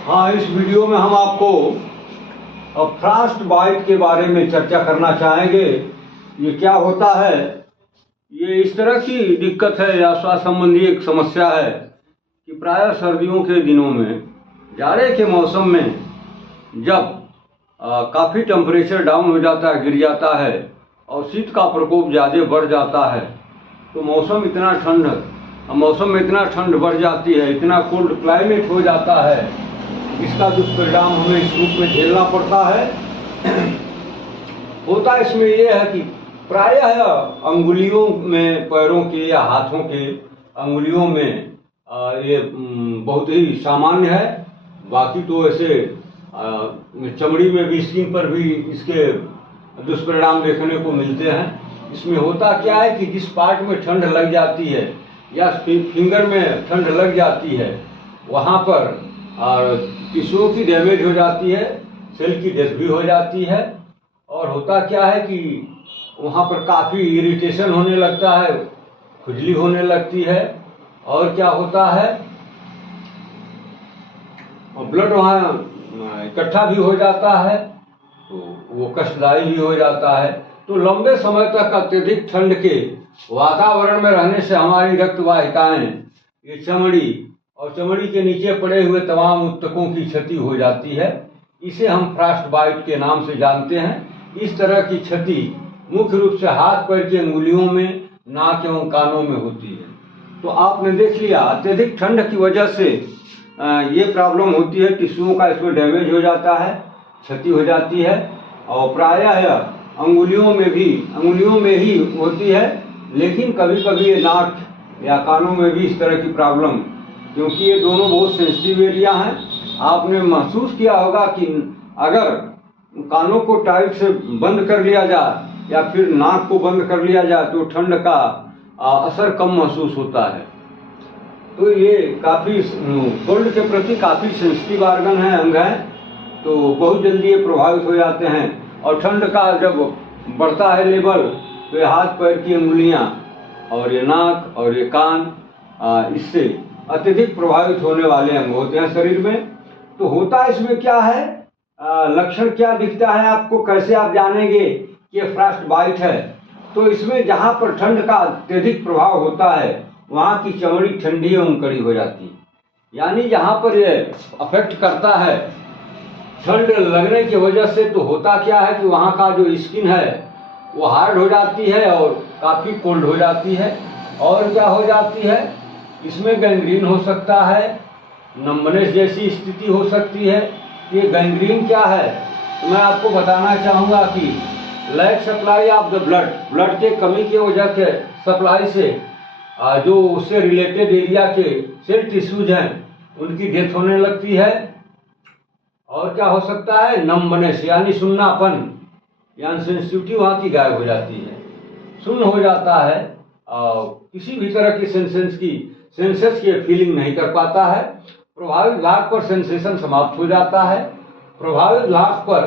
हाँ, इस वीडियो में हम आपको फ्रॉस्ट बाइट के बारे में चर्चा करना चाहेंगे। ये क्या होता है? ये इस तरह की दिक्कत है या स्वास्थ्य संबंधी एक समस्या है कि प्रायः सर्दियों के दिनों में, जाड़े के मौसम में जब काफ़ी टेम्परेचर डाउन हो जाता है, गिर जाता है और शीत का प्रकोप ज़्यादा बढ़ जाता है, तो मौसम में इतना ठंड बढ़ जाती है, इतना कोल्ड क्लाइमेट हो जाता है, इसका दुष्परिणाम हमें इस रूप में झेलना पड़ता है। होता इसमें यह है कि प्रायः अंगुलियों में, पैरों के या हाथों के अंगुलियों में ये बहुत ही सामान्य है। बाकी तो ऐसे चमड़ी में भी, स्किन पर भी इसके दुष्परिणाम देखने को मिलते हैं। इसमें होता क्या है कि जिस पार्ट में ठंड लग जाती है या फिंगर में ठंड लग जाती है, वहाँ पर टिश्यूओं की डैमेज हो जाती है, सेल की डेथ भी हो जाती है। और होता क्या है कि वहाँ पर काफ़ी इरिटेशन होने लगता है, खुजली होने लगती है, और क्या होता है, ब्लड वहाँ इकट्ठा भी हो जाता है, तो वो कष्टदायी भी हो जाता है। तो लंबे समय तक अत्यधिक ठंड के वातावरण में रहने से हमारी रक्त वाहिकाएं, ये चमड़ी और चमड़ी के नीचे पड़े हुए तमाम ऊतकों की क्षति हो जाती है। इसे हम फ्रॉस्ट बाइट के नाम से जानते हैं। इस तरह की क्षति मुख्य रूप से हाथ पैर की अंगुलियों में, नाक एवं कानों में होती है। तो आपने देख लिया, अत्यधिक ठंड की वजह से ये प्रॉब्लम होती है, टिश्यूओं का इसमें डैमेज हो जाता है, क्षति हो जाती है। और प्रायः अंगुलियों में ही होती है, लेकिन कभी कभी ये नाक या कानों में भी इस तरह की प्रॉब्लम, क्योंकि ये दोनों बहुत सेंसिटिव एरिया हैं। आपने महसूस किया होगा कि अगर कानों को टाइट से बंद कर लिया जाए या फिर नाक को बंद कर लिया जाए तो ठंड का असर कम महसूस होता है। तो ये काफ़ी कोल्ड के प्रति काफ़ी सेंसिटिव ऑर्गन है, अंग है, तो बहुत जल्दी ये प्रभावित हो जाते हैं। और ठंड का जब बढ़ता है लेवल, तो ये हाथ पैर की अंगुलियां और ये नाक और ये कान, इससे अत्यधिक प्रभावित होने वाले अंग होते हैं शरीर में। तो होता इसमें क्या है, लक्षण क्या दिखता है आपको, कैसे आप जानेंगे कि ये फ्रॉस्ट बाइट है? तो इसमें जहाँ पर ठंड का अत्यधिक प्रभाव होता है, वहाँ की चमड़ी ठंडी एवं कड़ी हो जाती है। यानी जहाँ पर ये अफेक्ट करता है ठंड लगने की वजह से, तो होता क्या है कि वहाँ का जो स्किन है वो हार्ड हो जाती है और काफ़ी कोल्ड हो जाती है। और क्या हो जाती है, इसमें गैंग्रीन हो सकता है, नंबनेस जैसी स्थिति हो सकती है। ये गैंग्रीन क्या है, तो मैं आपको बताना चाहूँगा कि lack supply of the blood के कमी की वजह से, सप्लाई से जो उससे रिलेटेड एरिया के सेल टिश्यूज हैं, उनकी डेथ होने लगती है। और क्या हो सकता है, नंबनेस यानी सुन्नापन, यानी सेंसिटिविटी वहाँ की गायब हो जाती है, सुन्न हो जाता है, किसी भी तरह की सेंसेस की फीलिंग नहीं कर पाता है। प्रभावित भाग पर सेंसेशन समाप्त हो जाता है। प्रभावित भाग पर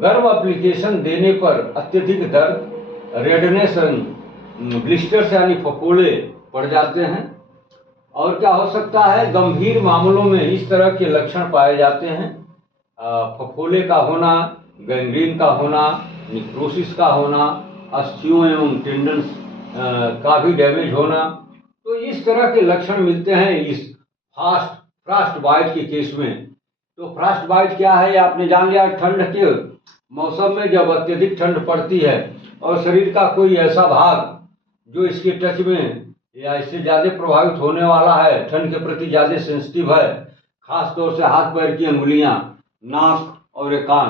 गर्म एप्लीकेशन देने पर अत्यधिक दर्द, रेडनेस, ब्लिस्टर्स यानी फफोले पड़ जाते हैं। और क्या हो सकता है, गंभीर मामलों में इस तरह के लक्षण पाए जाते हैं, फफोले का होना, गैंग्रीन का होना, निक्रोसिस का होना, अस्थियों एवं टेंडन्स का भी डैमेज होना। तो इस तरह के लक्षण मिलते हैं इस फ्रॉस्ट बाइट के केस में। तो फ्रॉस्ट बाइट क्या है, आपने जान लिया। ठंड के मौसम में जब अत्यधिक ठंड पड़ती है और शरीर का कोई ऐसा भाग जो इसके टच में या इससे ज़्यादा प्रभावित होने वाला है, ठंड के प्रति ज़्यादा सेंसिटिव है, खास तौर से हाथ पैर की अंगुलियां, नाक और कान,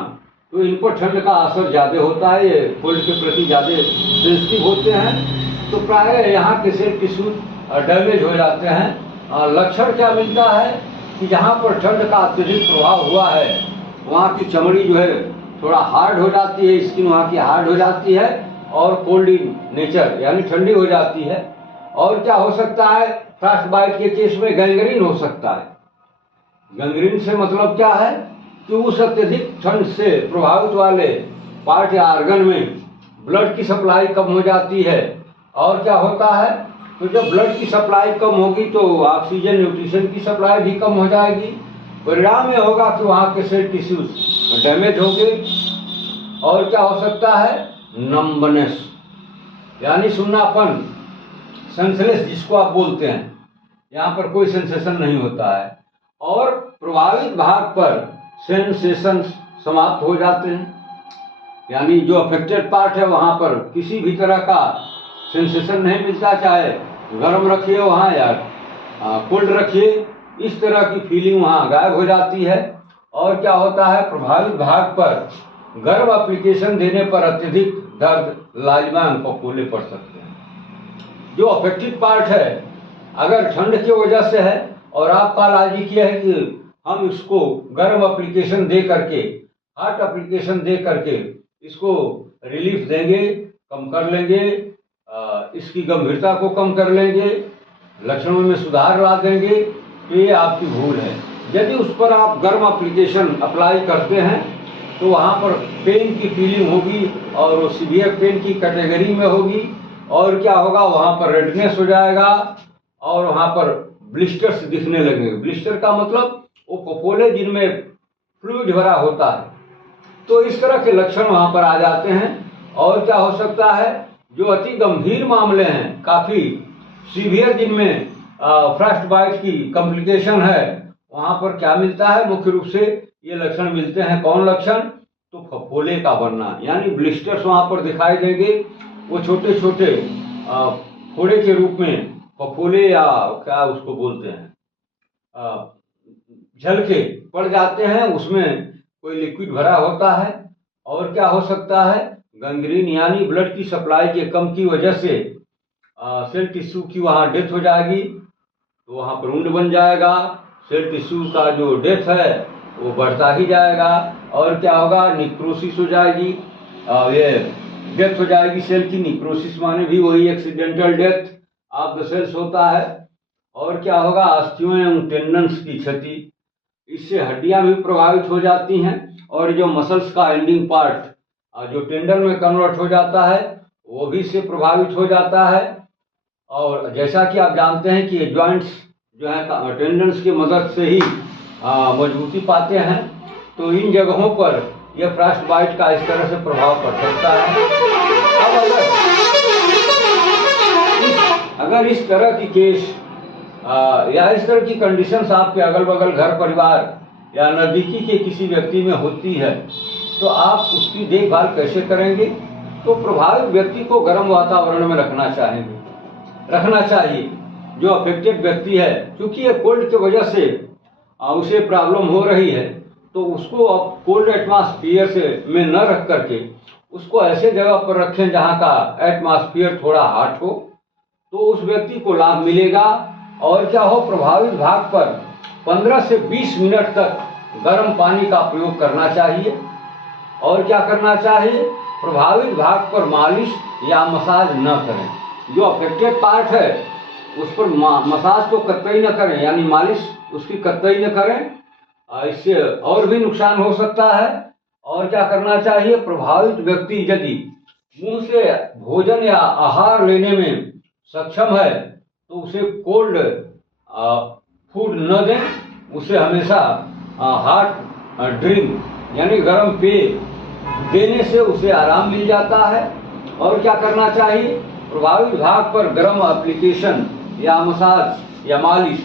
तो इन पर ठंड का असर ज़्यादा होता है, ये कोल्ड के प्रति ज़्यादा सेंसिटिव होते हैं। तो प्राय यहाँ के सेल टिश्यू डैमेज हो जाते हैं। लक्षण क्या मिलता है कि जहाँ पर ठंड का अत्यधिक प्रभाव हुआ है, वहाँ की चमड़ी जो है थोड़ा हार्ड हो जाती है, स्किन वहाँ की हार्ड हो जाती है और कोल्ड इन नेचर यानी ठंडी हो जाती है। और क्या हो सकता है, फ्रॉस्ट बाइट के केस में गैंग्रीन हो सकता है। गैंग्रीन से मतलब क्या है कि उस अत्यधिक ठंड से प्रभावित वाले पार्ट या ऑर्गन में ब्लड की सप्लाई कम हो जाती है। और क्या होता है, तो जब ब्लड की सप्लाई कम होगी तो ऑक्सीजन न्यूट्रिशन की सप्लाई भी कम हो जाएगी। परिणाम ये होगा कि वहाँ के सेल टिश्यूज डैमेज होंगे। और क्या हो सकता है, नंबनेस यानी सुन्नापन, सेंसलेस जिसको आप बोलते हैं, यहाँ पर कोई सेंसेशन नहीं होता है। और प्रभावित भाग पर सेंसेशन समाप्त हो जाते हैं, यानी जो अफेक्टेड पार्ट है वहाँ पर किसी भी तरह का सेंसेशन नहीं मिलता, चाहे गर्म रखिए वहाँ या कोल्ड रखिए, इस तरह की फीलिंग वहाँ गायब हो जाती है। और क्या होता है, प्रभावित भाग पर गर्म एप्लीकेशन देने पर अत्यधिक दर्द, लालिमा एवं फफोले पड़ सकते हैं। जो अफेक्टेड पार्ट है अगर ठंड की वजह से है और आपका इलाज किया है कि हम इसको गर्म एप्लीकेशन दे करके, हॉट एप्लीकेशन दे करके इसको रिलीफ देंगे, कम कर लेंगे, इसकी गंभीरता को कम कर लेंगे, लक्षणों में सुधार ला देंगे, तो ये आपकी भूल है। यदि उस पर आप गर्म एप्लीकेशन अप्लाई करते हैं तो वहाँ पर पेन की फीलिंग होगी और वो सीवियर पेन की कैटेगरी में होगी। और क्या होगा, वहाँ पर रेडनेस हो जाएगा और वहाँ पर ब्लिस्टर्स दिखने लगेंगे। ब्लिस्टर का मतलब वो फफोले जिनमें फ्लूइड भरा होता है। तो इस तरह के लक्षण वहाँ पर आ जाते हैं। और क्या हो सकता है, जो अति गंभीर मामले हैं, काफ़ी सीवियर, जिनमें फ्रॉस्ट बाइट की कॉम्प्लिकेशन है, वहाँ पर क्या मिलता है, मुख्य रूप से ये लक्षण मिलते हैं। कौन लक्षण, तो फफोले का बनना, यानी ब्लिस्टर्स वहाँ पर दिखाई देंगे। वो छोटे छोटे फोड़े के रूप में फफोले या क्या उसको बोलते हैं, झलके पड़ जाते हैं, उसमें कोई लिक्विड भरा होता है। और क्या हो सकता है, गैंग्रीन यानी ब्लड की सप्लाई के कम की वजह से सेल टिश्यू की वहाँ डेथ हो जाएगी, तो वहाँ पर वुंड बन जाएगा। सेल टिश्यू का जो डेथ है वो बढ़ता ही जाएगा। और क्या होगा, निक्रोसिस हो जाएगी, ये डेथ हो जाएगी सेल की। निक्रोसिस माने भी वही accidental death of the cells होता है। और क्या होगा, अस्थियों एवं टेंडन्स की क्षति, इससे हड्डियां भी प्रभावित हो जाती हैं। और जो मसल्स का एंडिंग पार्ट जो टेंडन में कन्वर्ट हो जाता है वो भी इससे प्रभावित हो जाता है। और जैसा कि आप जानते हैं कि ये जॉइंट्स जो है टेंडन्स की मदद से ही मजबूती पाते हैं, तो इन जगहों पर यह फ्रॉस्ट बाइट का इस तरह से प्रभाव पड़ सकता है। अब अगर इस तरह की केस या इस तरह की कंडीशंस आपके अगल बगल घर परिवार या नज़दीकी के किसी व्यक्ति में होती है, तो आप उसकी देखभाल कैसे करेंगे। तो प्रभावित व्यक्ति को गर्म वातावरण में रखना चाहिए। जो अफेक्टेड व्यक्ति है, क्योंकि ये कोल्ड की वजह से उसे प्रॉब्लम हो रही है, तो उसको अब कोल्ड एटमॉस्फेयर से में न रख करके उसको ऐसे जगह पर रखें जहाँ का एटमॉस्फेयर थोड़ा हॉट हो, तो उस व्यक्ति को लाभ मिलेगा। और क्या हो, प्रभावित भाग पर 15 से 20 मिनट तक गर्म पानी का प्रयोग करना चाहिए। और क्या करना चाहिए, प्रभावित भाग पर मालिश या मसाज न करें। जो अफेक्टेड पार्ट है उस पर मसाज तो कतई न करें, यानी मालिश उसकी कतई न करें, इससे और भी नुकसान हो सकता है। और क्या करना चाहिए, प्रभावित व्यक्ति यदि मुंह से भोजन या आहार लेने में सक्षम है तो उसे कोल्ड फूड न दें, उसे हमेशा हॉट ड्रिंक यानी गर्म पेय देने से उसे आराम मिल जाता है। और क्या करना चाहिए, प्रभावित भाग पर गर्म एप्लीकेशन या मसाज या मालिश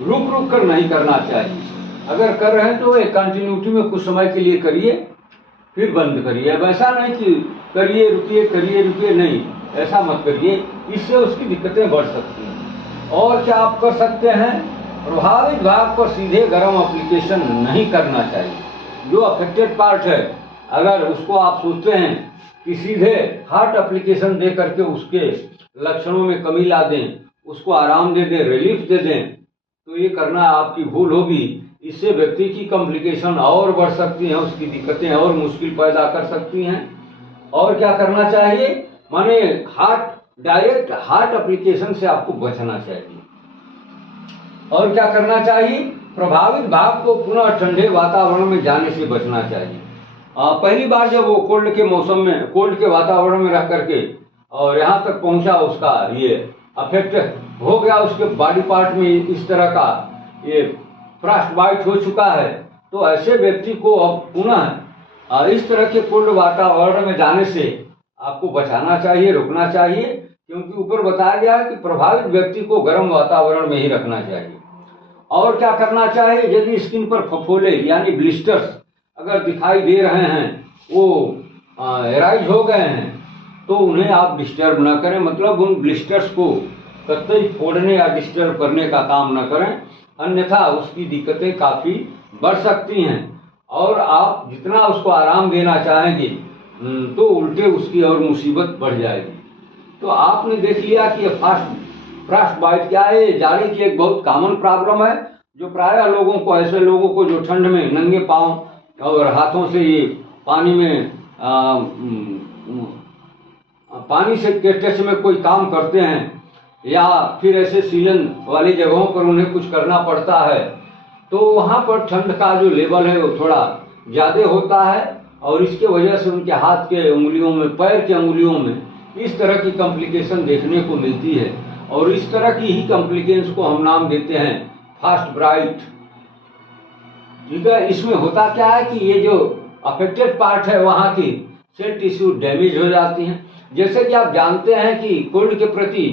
रुक रुक कर नहीं करना चाहिए। अगर कर रहे हैं तो एक कंटिन्यूटी में कुछ समय के लिए करिए, फिर बंद करिए। अब ऐसा नहीं कि करिए रुकिए, नहीं, ऐसा मत करिए, इससे उसकी दिक्कतें बढ़ सकती हैं। और क्या आप कर सकते हैं, प्रभावित भाग पर सीधे गर्म एप्लीकेशन नहीं करना चाहिए। जो अफेक्टेड पार्ट है, अगर उसको आप सोचते हैं कि सीधे हॉट एप्लीकेशन दे करके उसके लक्षणों में कमी ला दें, उसको आराम दे दें, रिलीफ दे दें, तो ये करना आपकी भूल होगी। इससे व्यक्ति की कॉम्प्लिकेशन और बढ़ सकती हैं, उसकी दिक्कतें और मुश्किल पैदा कर सकती हैं। और क्या करना चाहिए, माने डायरेक्ट हार्ट एप्लीकेशन से आपको बचना चाहिए। और क्या करना चाहिए, प्रभावित भाग को पुनः ठंडे वातावरण में जाने से बचना चाहिए। पहली बार जब वो कोल्ड के मौसम में, कोल्ड के वातावरण में रह करके और यहाँ तक पहुँचा, उसका ये अफेक्ट हो गया, उसके बॉडी पार्ट में इस तरह का ये फ्रॉस्ट बाइट हो चुका है, तो ऐसे व्यक्ति को अब पुनः इस तरह के कोल्ड वातावरण में जाने से आपको बचाना चाहिए, रुकना चाहिए, क्योंकि ऊपर बताया गया है कि प्रभावित व्यक्ति को गर्म वातावरण में ही रखना चाहिए। और क्या करना चाहिए, यदि स्किन पर फफोले यानी ब्लिस्टर्स अगर दिखाई दे रहे हैं, वो एराइज हो गए हैं, तो उन्हें आप डिस्टर्ब न करें, मतलब उन ब्लिस्टर्स को कतई फोड़ने या डिस्टर्ब करने का काम न करें, अन्यथा उसकी दिक्कतें काफ़ी बढ़ सकती हैं और आप जितना उसको आराम देना चाहेंगे तो उल्टे उसकी और मुसीबत बढ़ जाएगी। तो आपने देख लिया कि फ्रॉस्ट बाइट क्या है। ये जाड़े की एक बहुत कॉमन प्रॉब्लम है, जो प्रायः लोगों को, ऐसे लोगों को जो ठंड में नंगे पाँव और हाथों से ये पानी में पानी से के टच में कोई काम करते हैं या फिर ऐसे सीलन वाली जगहों पर उन्हें कुछ करना पड़ता है, तो वहाँ पर ठंड का जो लेवल है वो थोड़ा ज़्यादा होता है और इसके वजह से उनके हाथ के उंगलियों में, पैर के उंगलियों में इस तरह की कॉम्प्लिकेशन देखने को मिलती है और इस तरह की ही कॉम्प्लिकेशन को हम नाम देते हैं फ्रॉस्ट बाइट। ठीक है, इसमें होता क्या है कि ये जो अफेक्टेड पार्ट है वहाँ की सेल टिश्यू डैमेज हो जाती हैं। जैसे कि आप जानते हैं कि कोल्ड के प्रति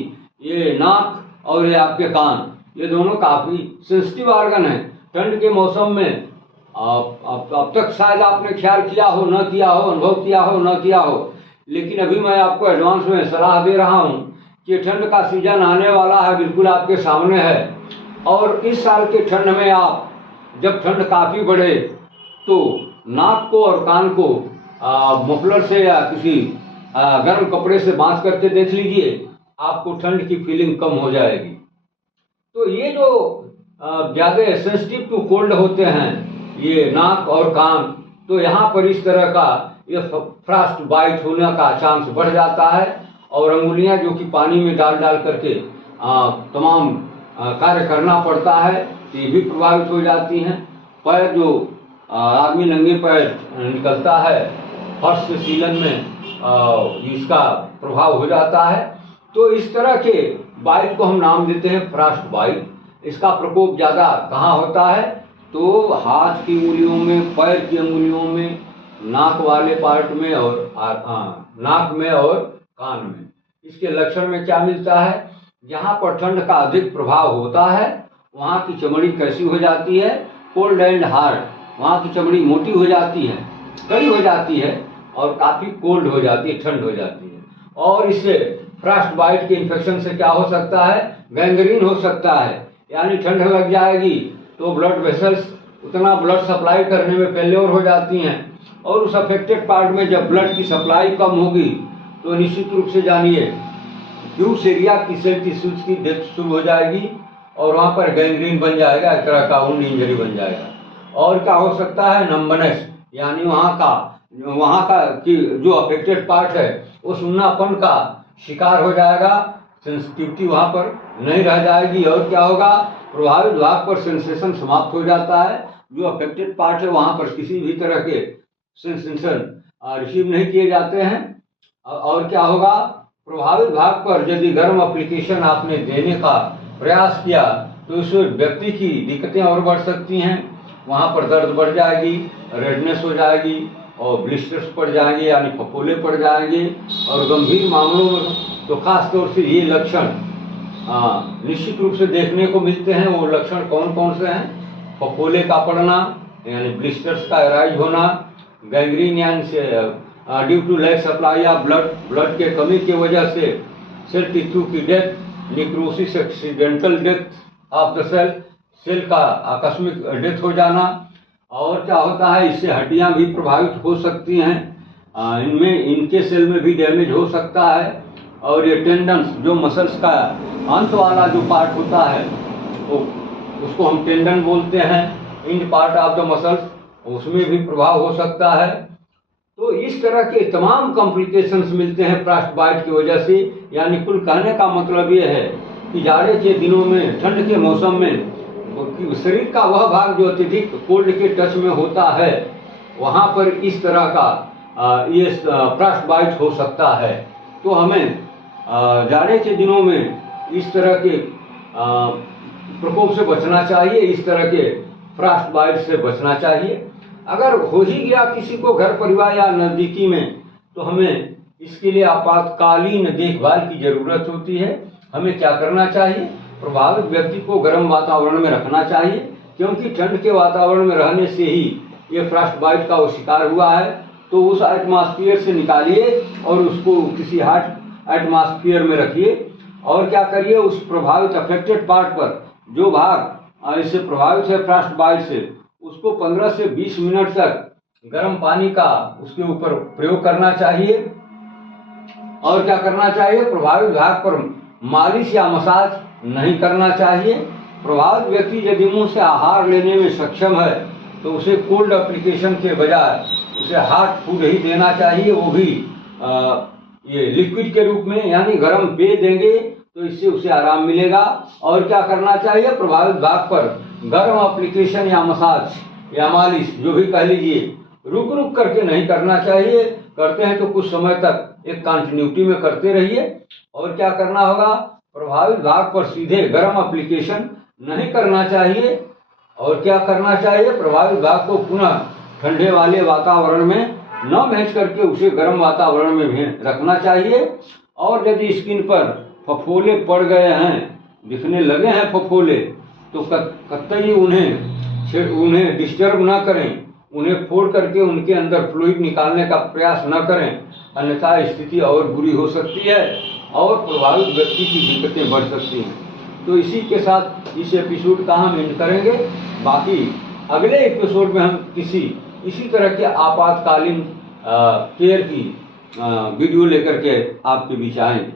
ये नाक और ये आपके कान, ये दोनों काफ़ी सेंसिटिव ऑर्गन हैं। ठंड के मौसम में अब तक शायद आपने ख्याल किया हो, न किया हो, अनुभव किया हो, न किया हो, लेकिन अभी मैं आपको एडवांस में सलाह दे रहा हूँ कि ठंड का सीजन आने वाला है, बिल्कुल आपके सामने है। और इस साल के ठंड में आप जब ठंड काफ़ी बढ़े तो नाक को और कान को मफलर से या किसी गर्म कपड़े से बांध करके देख लीजिए, आपको ठंड की फीलिंग कम हो जाएगी। तो ये जो ज़्यादा सेंसिटिव टू कोल्ड होते हैं, ये नाक और कान, तो यहाँ पर इस तरह का ये फ्रॉस्ट बाइट होने का चांस बढ़ जाता है और अंगुलियाँ जो कि पानी में डाल डाल करके तमाम कार्य करना पड़ता है, ये भी प्रभावित हो जाती हैं। पैर जो आदमी नंगे पैर निकलता है, फर्श से सीलन में इसका प्रभाव हो जाता है। तो इस तरह के बाइट को हम नाम देते हैं फ्रॉस्ट बाइट। इसका प्रकोप ज़्यादा कहाँ होता है, तो हाथ की उंगलियों में, पैर की उंगलियों में, नाक वाले पार्ट में और नाक में और कान में। इसके लक्षण में क्या मिलता है, जहाँ पर ठंड का अधिक प्रभाव होता है वहाँ की चमड़ी कैसी हो जाती है, कोल्ड एंड हार्ड, वहाँ की चमड़ी मोटी हो जाती है, कड़ी हो जाती है और काफ़ी कोल्ड हो जाती है, ठंड हो जाती है। और इससे फ्रॉस्ट बाइट के इन्फेक्शन से क्या हो सकता है, गैंग्रीन हो सकता है, यानी ठंड लग जाएगी तो ब्लड वेसल्स उतना ब्लड सप्लाई करने में फेल्योर हो जाती हैं और उस अफेक्टेड पार्ट में जब ब्लड की सप्लाई कम होगी तो निश्चित रूप से जानिए ह्यूज एरिया की सेल टिश्यूज की डेथ शुरू हो जाएगी और वहाँ पर गैंग्रीन बन जाएगा, एक तरह का वुंड इंजरी बन जाएगा। और क्या हो सकता है, नंबनेस, यानी वहाँ का कि जो अफेक्टेड पार्ट है वो सुन्नापन का शिकार हो जाएगा, सेंसिटिविटी वहाँ पर नहीं रह जाएगी। और क्या होगा, प्रभावित भाग पर सेंसेशन समाप्त हो जाता है, जो अफेक्टेड पार्ट है वहाँ पर किसी भी तरह के सेंसेशन रिसीव नहीं किए जाते हैं। और क्या होगा, प्रभावित भाग पर यदि गर्म एप्लीकेशन आपने देने का प्रयास किया तो उस व्यक्ति की दिक्कतें और बढ़ सकती हैं, वहाँ पर दर्द बढ़ जाएगी, रेडनेस हो जाएगी और ब्लिस्टर्स पड़ जाएंगे यानी फफोले पड़ जाएंगे। और गंभीर मामलों में तो खास तौर से ये लक्षण निश्चित रूप से देखने को मिलते हैं। वो लक्षण कौन कौन से हैं, फफोले का पड़ना यानी ब्लिस्टर्स का एराइज होना, गैंग्रीन यानी due to lack supply of blood के कमी की वजह से सेल टिश्यू की death, necrosis, accidental death of the cell का आकस्मिक डेथ हो जाना। और क्या होता है, इससे हड्डियां भी प्रभावित हो सकती हैं, इनमें इनके सेल में भी डैमेज हो सकता है। और ये टेंडन्स, जो मसल्स का अंत वाला जो पार्ट होता है वो उसको हम टेंडन बोलते हैं, end part of the muscles, उसमें भी प्रभाव हो सकता है। तो इस तरह के तमाम कॉम्प्लिकेशंस मिलते हैं फ्रॉस्ट बाइट की वजह से। यानी कुल कहने का मतलब ये है कि जाड़े के दिनों में, ठंड के मौसम में शरीर का वह भाग जो अत्यधिक कोल्ड के टच में होता है वहाँ पर इस तरह का ये फ्रॉस्ट बाइट हो सकता है। तो हमें जाड़े के दिनों में इस तरह के प्रकोप से बचना चाहिए, इस तरह के फ्रॉस्ट बाइट से बचना चाहिए। अगर हो ही गया किसी को घर परिवार या नज़दीकी में, तो हमें इसके लिए आपातकालीन देखभाल की जरूरत होती है। हमें क्या करना चाहिए? प्रभावित व्यक्ति को गर्म वातावरण में रखना चाहिए, क्योंकि ठंड के वातावरण में रहने से ही ये फ्रॉस्ट बाइट का वो शिकार हुआ है। तो उस एटमॉस्फेयर से निकालिए और उसको किसी हॉट एटमॉस्फेयर में रखिए। और क्या करिए, उस प्रभावित अफेक्टेड पार्ट पर जो भाग इससे प्रभावित है फ्रॉस्ट बाइट से, उसको 15 से 20 मिनट तक गर्म पानी का उसके ऊपर प्रयोग करना चाहिए। और क्या करना चाहिए? प्रभावित भाग पर मालिश या मसाज नहीं करना चाहिए। प्रभावित व्यक्ति यदि मुंह से आहार लेने में सक्षम है तो उसे कोल्ड एप्लीकेशन के बजाय उसे हॉट फूड ही देना चाहिए, वो भी ये लिक्विड के रूप में, यानी गर्म पेय देंगे तो इससे उसे आराम मिलेगा। और क्या करना चाहिए? प्रभावित भाग पर गर्म एप्लीकेशन या मसाज या मालिश जो भी कह लीजिए, रुक रुक करके नहीं करना चाहिए। करते हैं तो कुछ समय तक एक कंटिन्यूटी में करते रहिए। और क्या करना होगा? प्रभावित भाग पर सीधे गर्म एप्लीकेशन नहीं करना चाहिए। और क्या करना चाहिए? प्रभावित भाग को पुनः ठंडे वाले वातावरण में न भेज करके उसे गर्म वातावरण में भी रखना चाहिए। और यदि स्किन पर फफोले पड़ गए हैं, दिखने लगे हैं फफोले, तो कतई उन्हें डिस्टर्ब ना करें, उन्हें फोड़ करके उनके अंदर फ्लूइड निकालने का प्रयास न करें, अन्यथा स्थिति और बुरी हो सकती है और प्रभावित व्यक्ति की दिक्कतें बढ़ सकती हैं। तो इसी के साथ इस एपिसोड का हम एंड करेंगे। बाकी अगले एपिसोड में हम इसी तरह के आपातकालीन केयर की वीडियो लेकर के आपके बीच आएंगे।